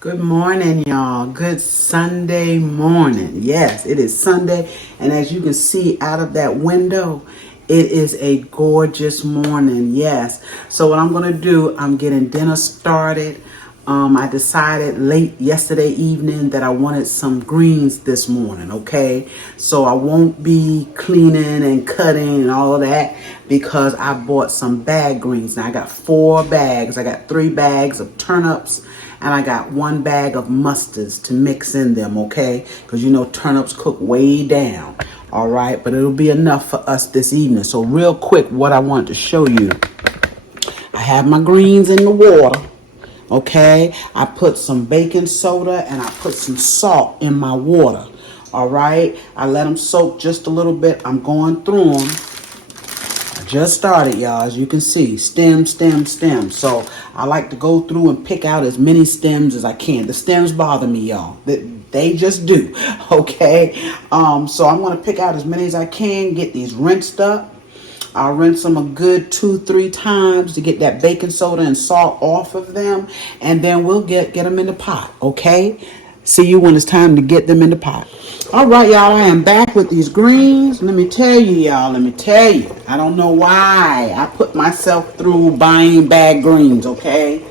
Good morning, y'all. Good Sunday morning. Yes, it is Sunday, and as you can see out of that window, it is a gorgeous morning. Yes. So what I'm going to do, I'm getting dinner started. I decided late yesterday evening that I wanted some greens this morning, okay? So I won't be cleaning and cutting and all of that because I bought some bag greens. Now I got 4 bags. I got 3 bags of turnips and I got 1 bag of mustards to mix in them, okay? Because you know turnips cook way down, all right? But it'll be enough for us this evening. So real quick, what I wanted to show you, I have my greens in the water. Okay, I put some baking soda and I put some salt in my water. All right, I let them soak just a little bit. I'm going through them. I just started, y'all, as you can see, stem. So I like to go through and pick out as many stems as I can. The stems bother me, y'all. They just do. Okay, so I'm going to pick out as many as I can, get these rinsed up. I'll rinse them a good 2-3 times to get that baking soda and salt off of them. And then we'll get them in the pot, okay? See you when it's time to get them in the pot. All right, y'all, I am back with these greens. Let me tell you, y'all, I don't know why I put myself through buying bag greens, okay?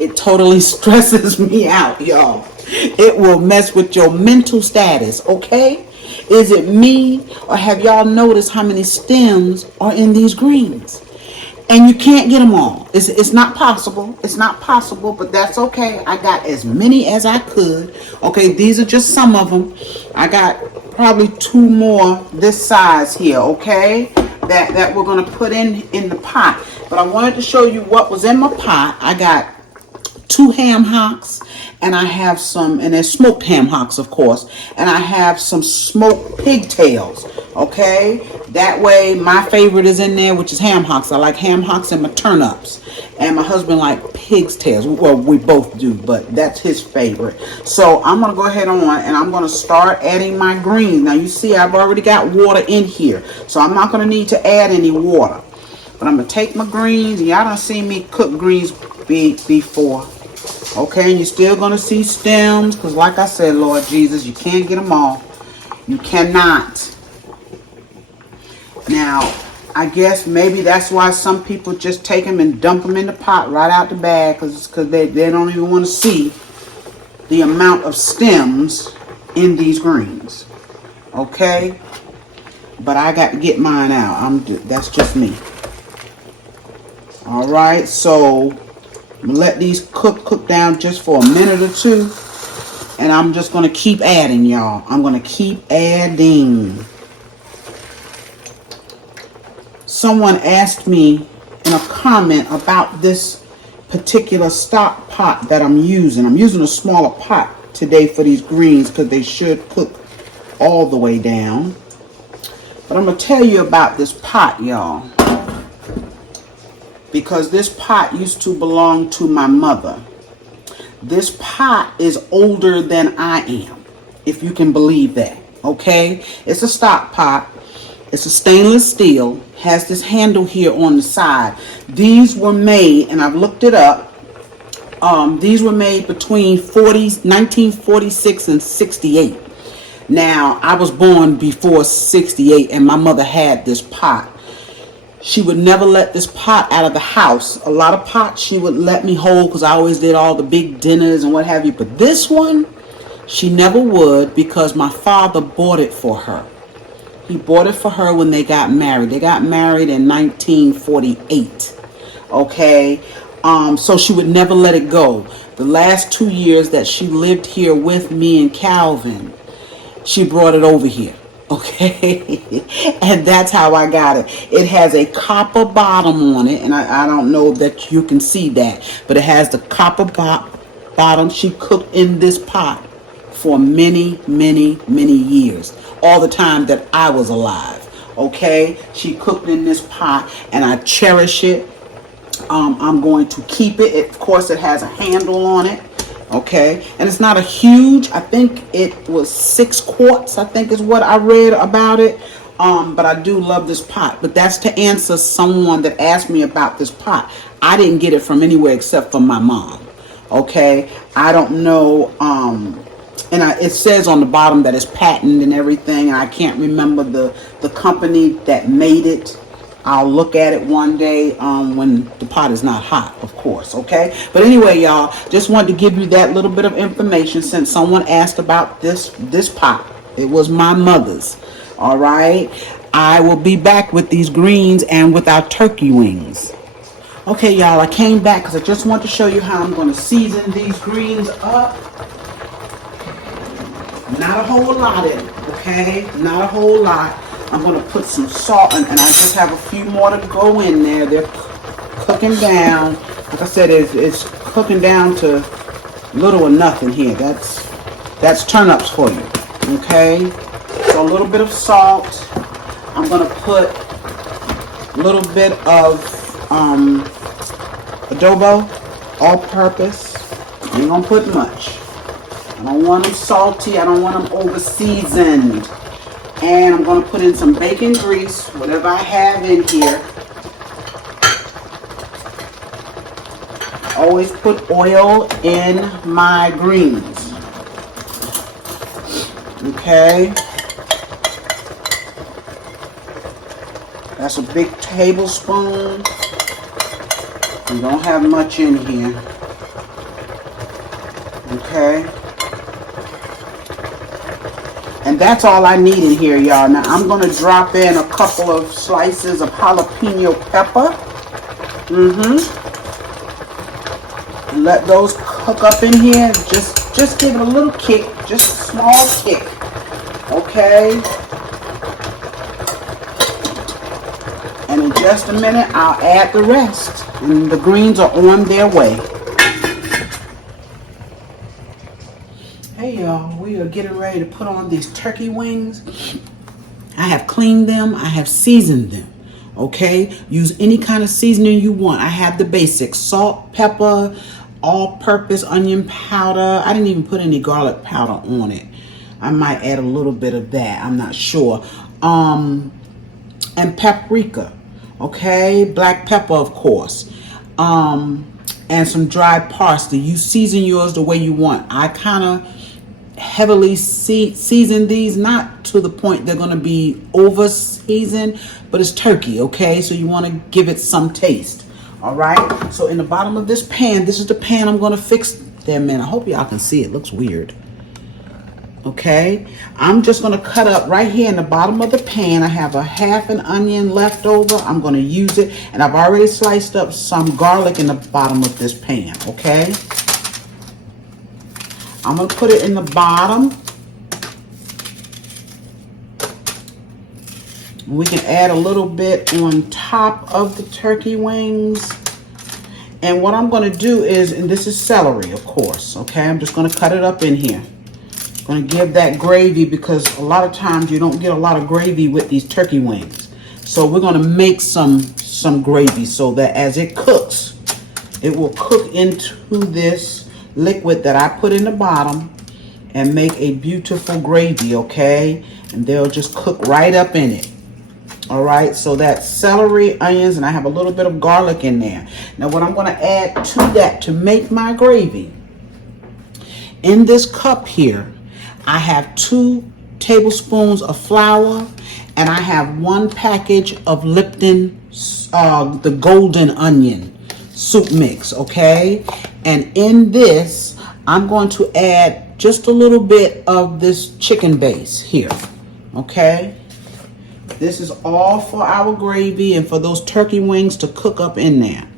It totally stresses me out, y'all. It will mess with your mental status, okay? Is it me, or have y'all noticed how many stems are in these greens? And you can't get them all. It's not possible. It's not possible, but that's okay. I got as many as I could. Okay, these are just some of them. I got probably 2 more this size here, okay, that we're going to put in the pot. But I wanted to show you what was in my pot. I got 2 ham hocks, and I have some, and they're smoked ham hocks, of course, and I have some smoked pigtails, okay? That way, my favorite is in there, which is ham hocks. I like ham hocks and my turnips, and my husband like pig's tails. Well, we both do, but that's his favorite. So I'm going to go ahead on, and I'm going to start adding my greens. Now, you see, I've already got water in here, so I'm not going to need to add any water. But I'm going to take my greens, and y'all done seen me cook greens before. Okay, and you're still going to see stems because like I said, Lord Jesus, you can't get them all. You cannot. Now, I guess maybe that's why some people just take them and dump them in the pot right out the bag because they don't even want to see the amount of stems in these greens. Okay? But I got to get mine out. That's just me. All right, so let these cook down just for a minute or 2. And I'm just going to keep adding, y'all. I'm going to keep adding. Someone asked me in a comment about this particular stock pot that I'm using. I'm using a smaller pot today for these greens because they should cook all the way down. But I'm going to tell you about this pot, y'all, because this pot used to belong to my mother. This pot is older than I am, if you can believe that, okay? It's a stock pot. It's a stainless steel, has this handle here on the side. These were made, and I've looked it up, these were made between 1946 and 68. Now, I was born before 68, and my mother had this pot. She would never let this pot out of the house. A lot of pots she would let me hold because I always did all the big dinners and what have you. But this one, she never would because my father bought it for her. He bought it for her when they got married. They got married in 1948. Okay? So she would never let it go. The last 2 years that she lived here with me and Calvin, she brought it over here. Okay, and that's how I got it. It has a copper bottom on it, and I don't know that you can see that, but it has the copper bottom. She cooked in this pot for many years, all the time that I was alive. Okay, she cooked in this pot, and I cherish it. I'm going to keep it. Of course, it has a handle on it. Okay, and it's not a huge, I think it was 6 quarts, I think is what I read about it. But I do love this pot. But that's to answer someone that asked me about this pot. I didn't get it from anywhere except from my mom. Okay, I don't know. And it says on the bottom that it's patented and everything. And I can't remember the company that made it. I'll look at it one day when the pot is not hot, of course. Okay, but anyway, y'all, just wanted to give you that little bit of information since someone asked about this pot. It was my mother's. All right, I will be back with these greens and with our turkey wings. Okay, y'all, I came back because I just want to show you how I'm going to season these greens up. Not a whole lot in it, okay? Not a whole lot. I'm going to put some salt in, and I just have a few more to go in there. They're cooking down. Like I said, it's cooking down to little or nothing here. That's turnips for you, okay? So a little bit of salt. I'm going to put a little bit of adobo, all-purpose. I ain't gonna put much. I don't want them salty. I don't want them over-seasoned. And I'm gonna put in some bacon grease, whatever I have in here. Always put oil in my greens. Okay. That's a big tablespoon. We don't have much in here. Okay. And that's all I need in here, y'all. Now I'm going to drop in a couple of slices of jalapeno pepper. And let those cook up in here. Just give it a little kick. Just a small kick. Okay. And in just a minute, I'll add the rest. And the greens are on their way. Hey y'all, we are getting ready to put on these turkey wings. I have cleaned them. I have seasoned them. Okay? Use any kind of seasoning you want. I have the basics. Salt, pepper, all-purpose onion powder. I didn't even put any garlic powder on it. I might add a little bit of that. I'm not sure. And paprika. Okay, black pepper, of course, and some dried parsley. You season yours the way you want. I kind of heavily season these, not to the point they're going to be over seasoned, but it's turkey, okay? So you want to give it some taste. All right. So in the bottom of this pan, this is the pan I'm going to fix there, man. I hope y'all can see it. Looks weird. Okay, I'm just going to cut up right here in the bottom of the pan. I have a half an onion left over. I'm going to use it, and I've already sliced up some garlic in the bottom of this pan. Okay, I'm going to put it in the bottom. We can add a little bit on top of the turkey wings. And what I'm going to do is, and this is celery, of course. Okay, I'm just going to cut it up in here. Going to give that gravy, because a lot of times you don't get a lot of gravy with these turkey wings. So we're going to make some gravy so that as it cooks, it will cook into this liquid that I put in the bottom and make a beautiful gravy, okay? And they'll just cook right up in it. All right, so that's celery, onions, and I have a little bit of garlic in there. Now what I'm going to add to that to make my gravy, in this cup here, I have 2 tablespoons of flour, and I have 1 package of Lipton, the golden onion soup mix, okay? And in this, I'm going to add just a little bit of this chicken base here, okay? This is all for our gravy and for those turkey wings to cook up in there.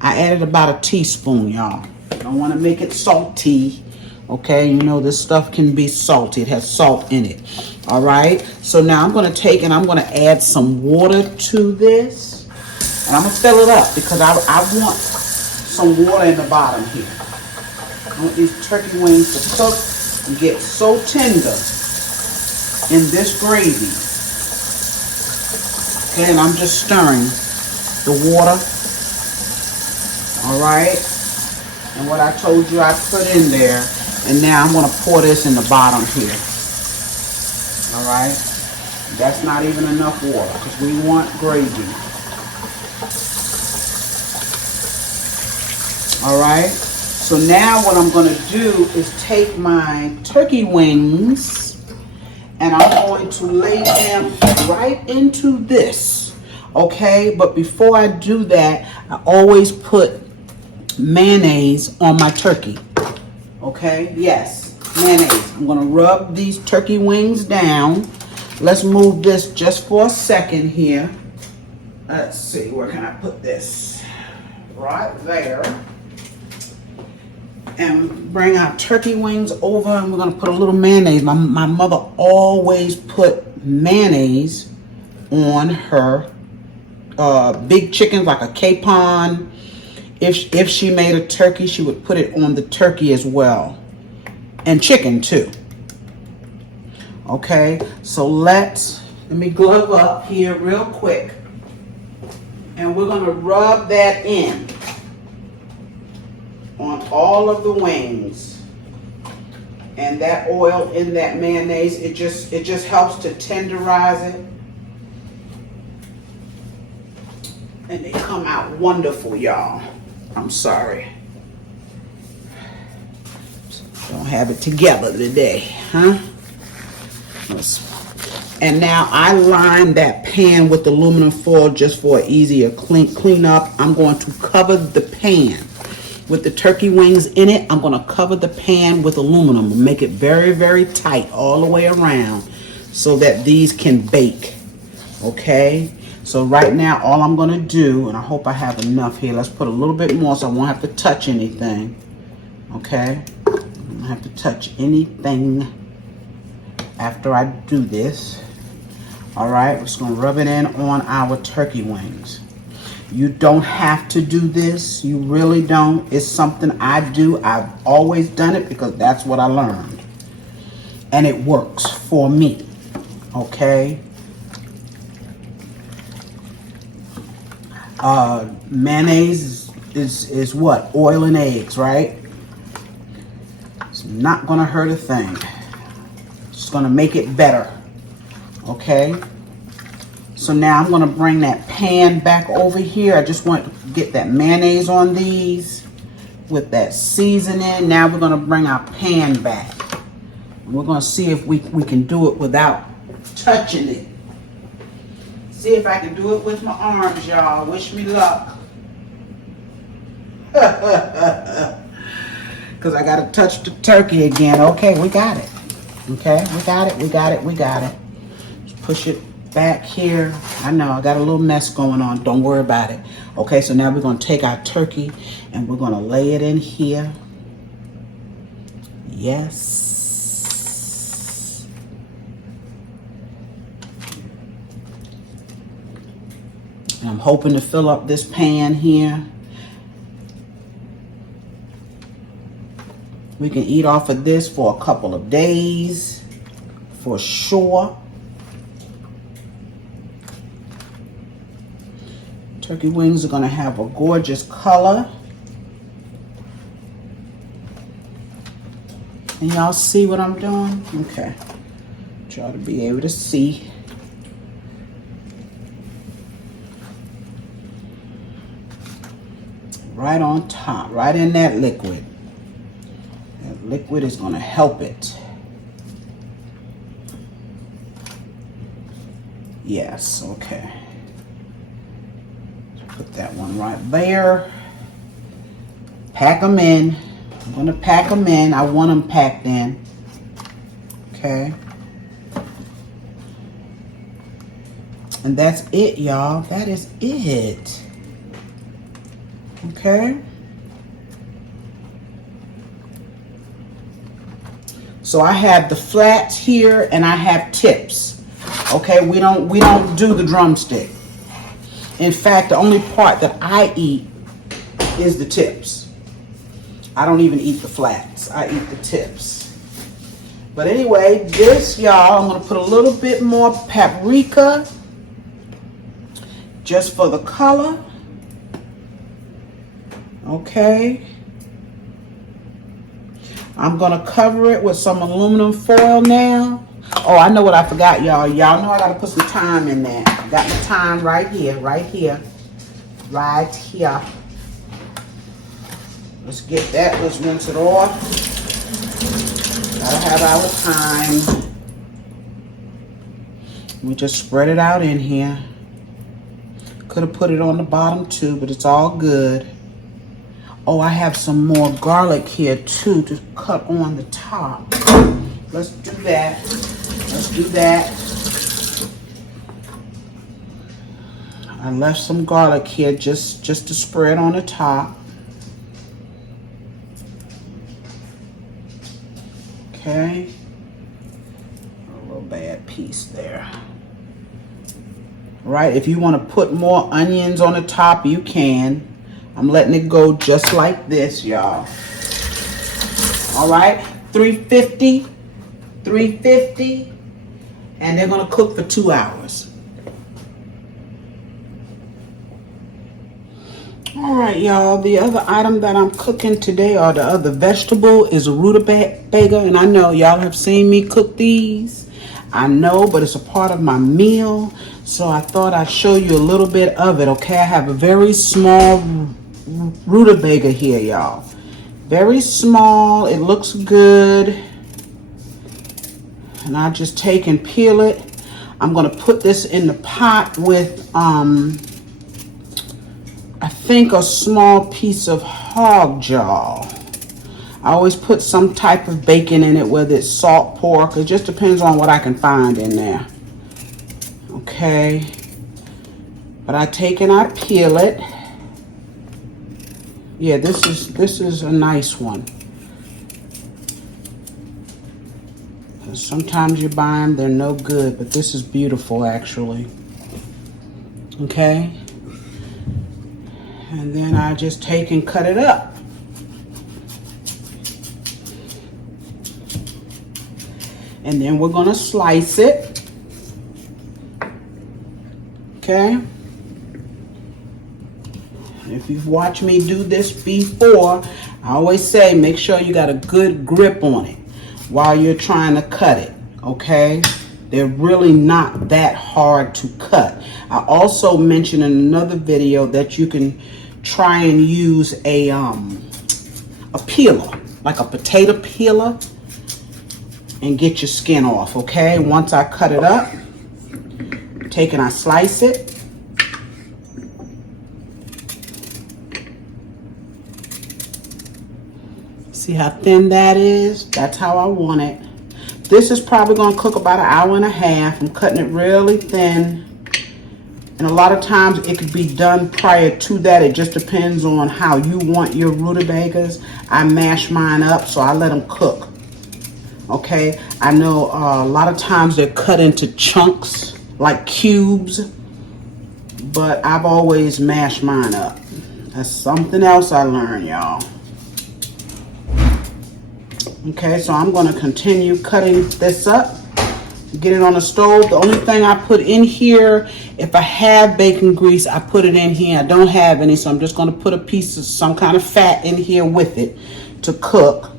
I added about a teaspoon, y'all. I don't want to make it salty. Okay, you know this stuff can be salty. It has salt in it. All right, so now I'm going to take and I'm going to add some water to this. And I'm going to fill it up because I want some water in the bottom here. I want these turkey wings to cook and get so tender in this gravy. Okay, and I'm just stirring the water. All right, and what I told you I put in there. And now I'm going to pour this in the bottom here. All right. That's not even enough water because we want gravy. All right. So now what I'm going to do is take my turkey wings and I'm going to lay them right into this. Okay, but before I do that, I always put mayonnaise on my turkey. Okay, yes, mayonnaise. I'm going to rub these turkey wings down. Let's move this just for a second here. Let's see, where can I put this? Right there. And bring our turkey wings over and we're going to put a little mayonnaise. My mother always put mayonnaise on her big chickens, like a capon. If she made a turkey, she would put it on the turkey as well. And chicken too. Okay, so let me glove up here real quick. And we're going to rub that in on all of the wings. And that oil in that mayonnaise, it just helps to tenderize it. And they come out wonderful, y'all. I'm sorry. Don't have it together today, huh? And now I line that pan with aluminum foil just for an easier clean up. I'm going to cover the pan with the turkey wings in it. I'm going to cover the pan with aluminum and make it very, very tight all the way around so that these can bake. Okay, so right now all I'm going to do, and I hope I have enough here, let's put a little bit more so I won't have to touch anything. Okay, I don't have to touch anything after I do this. All right, we're just going to rub it in on our turkey wings. You don't have to do this. You really don't. It's something I do. I've always done it because that's what I learned. And it works for me. Okay? Mayonnaise is what? Oil and eggs, right? It's not going to hurt a thing. It's just going to make it better. Okay, so now I'm going to bring that pan back over here. I just want to get that mayonnaise on these with that seasoning. Now we're going to bring our pan back. And we're going to see if we can do it without touching it. See if I can do it with my arms, y'all. Wish me luck. Because I got to touch the turkey again. Okay, we got it. Okay, we got it, we got it, we got it. Push it back here. I know I got a little mess going on. Don't worry about it. Okay, so now we're going to take our turkey and we're going to lay it in here. Yes. And I'm hoping to fill up this pan here. We can eat off of this for a couple of days for sure. Turkey wings are going to have a gorgeous color. And y'all see what I'm doing? Okay. Try to be able to see. Right on top, right in that liquid. That liquid is going to help it. Yes, okay. Put that one right there. Pack them in. I'm going to pack them in. I want them packed in. Okay. And that's it, y'all. That is it. Okay. So I have the flats here and I have tips. Okay, we don't do the drumstick. In fact, the only part that I eat is the tips. I don't even eat the flats. I eat the tips. But anyway, this, y'all, I'm going to put a little bit more paprika just for the color. Okay. I'm going to cover it with some aluminum foil now. Oh, I know what I forgot, y'all. Y'all know I got to put some thyme in there. I got the thyme right here, right here, right here. Let's get that. Let's rinse it off. Gotta have our time. We just spread it out in here. Could have put it on the bottom too, but it's all good. Oh, I have some more garlic here too to cut on the top. Let's do that. Let's do that. I left some garlic here just to spread on the top. Okay. A little bad piece there. Right, if you want to put more onions on the top, you can. I'm letting it go just like this, y'all. All right, 350, and they're gonna cook for 2 hours. All right, y'all, the other item that I'm cooking today, or the other vegetable, is a rutabaga, and I know y'all have seen me cook these. I know, but it's a part of my meal, so I thought I'd show you a little bit of it, okay? I have a very small rutabaga here, y'all. Very small. It looks good. And I just take and peel it. I'm going to put this in the pot with, I think, a small piece of hog jaw. I always put some type of bacon in it, whether it's salt pork. It just depends on what I can find in there. Okay. But I take and I peel it. Yeah, this is a nice one. Sometimes you buy them, they're no good, but this is beautiful actually. Okay. And then I just take and cut it up. And then we're gonna slice it. Okay. If you've watched me do this before, I always say make sure you got a good grip on it while you're trying to cut it, okay? They're really not that hard to cut. I also mentioned in another video that you can try and use a peeler, like a potato peeler, and get your skin off, okay? Once I cut it up, take and I slice it. See how thin that is? That's how I want it. This is probably going to cook about 1.5 hours. I'm cutting it really thin. And a lot of times it could be done prior to that. It just depends on how you want your rutabagas. I mash mine up, so I let them cook. Okay? I know a lot of times they're cut into chunks, like cubes. But I've always mashed mine up. That's something else I learned, y'all. Okay, so I'm going to continue cutting this up, get it on the stove. The only thing I put in here, if I have bacon grease, I put it in here. I don't have any, so I'm just going to put a piece of some kind of fat in here with it to cook.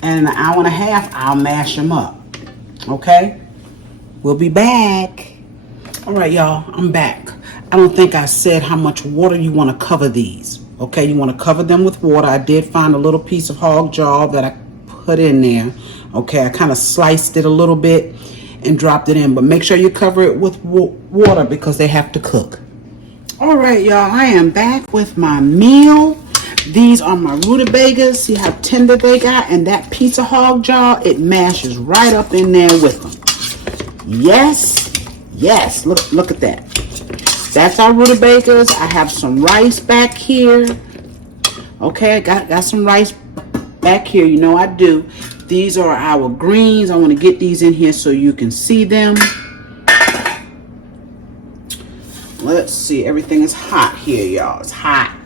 And in 1.5 hours, I'll mash them up. Okay, we'll be back. All right, y'all, I'm back. I don't think I said how much water you want to cover these. Okay, you want to cover them with water. I did find a little piece of hog jaw that I put in there. Okay, I kind of sliced it a little bit and dropped it in. But make sure you cover it with water because they have to cook. All right, y'all, I am back with my meal. These are my rutabagas. See how tender they got? And that piece of hog jaw, it mashes right up in there with them. Yes, yes, look at that. That's our rutabagas. I have some rice back here. Okay, I got some rice back here. You know I do. These are our greens. I want to get these in here so you can see them. Let's see. Everything is hot here, y'all. It's hot.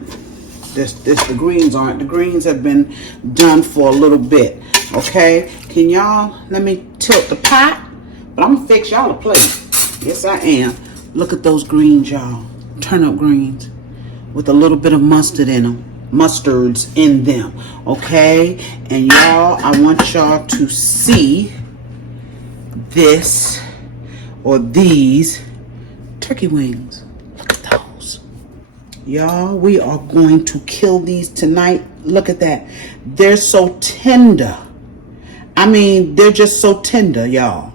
The greens aren't. The greens have been done for a little bit. Okay. Can y'all let me tilt the pot? But I'm gonna fix y'all a plate. Yes, I am. Look at those greens, y'all. Turnip greens with a little bit of mustard in them. Mustards in them. Okay? And y'all, I want y'all to see this or these turkey wings. Look at those. Y'all, we are going to kill these tonight. Look at that. They're so tender. I mean, they're just so tender, y'all.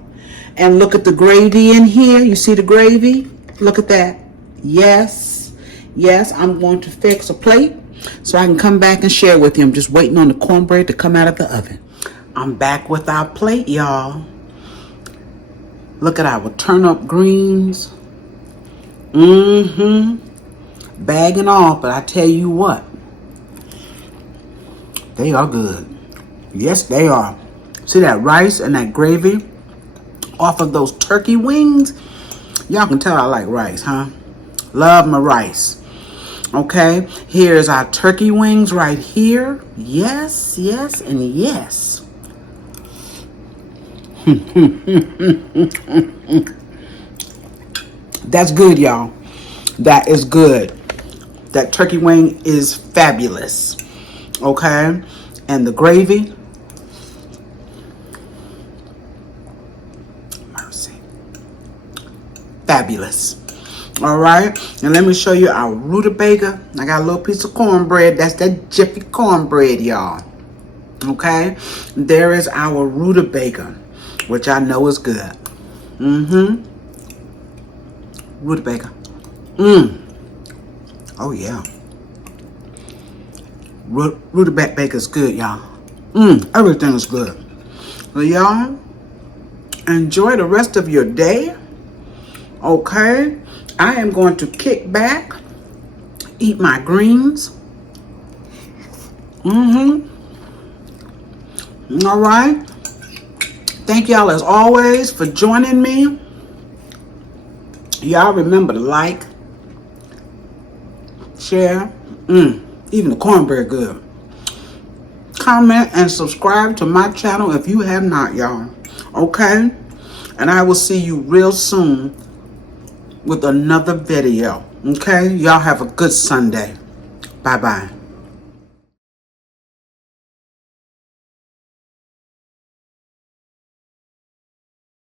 And look at the gravy in here. You see the gravy? Look at that. Yes. Yes, I'm going to fix a plate so I can come back and share with you. I'm just waiting on the cornbread to come out of the oven. I'm back with our plate, y'all. Look at our turnip greens. Bagging off, but I tell you what, they are good. Yes, they are. See that rice and that gravy off of those turkey wings? Y'all can tell I like rice, huh? Love my rice. Okay, here's our turkey wings right here. Yes, yes, and yes. That's good, y'all. That is good. That turkey wing is fabulous. Okay, and the gravy. Mercy. Fabulous. All right, and let me show you our rutabaga. I got a little piece of cornbread. That's that Jiffy cornbread, y'all. Okay, there is our rutabaga, which I know is good. Rutabaga. Oh yeah. Rutabaga is good, y'all. Everything is good. So y'all, enjoy the rest of your day. Okay, I am going to kick back, eat my greens. All right. Thank y'all as always for joining me. Y'all remember to like, share, even the cornbread good. Comment and subscribe to my channel if you have not, y'all. Okay? And I will see you real soon with another video. Okay? Y'all have a good Sunday. Bye-bye.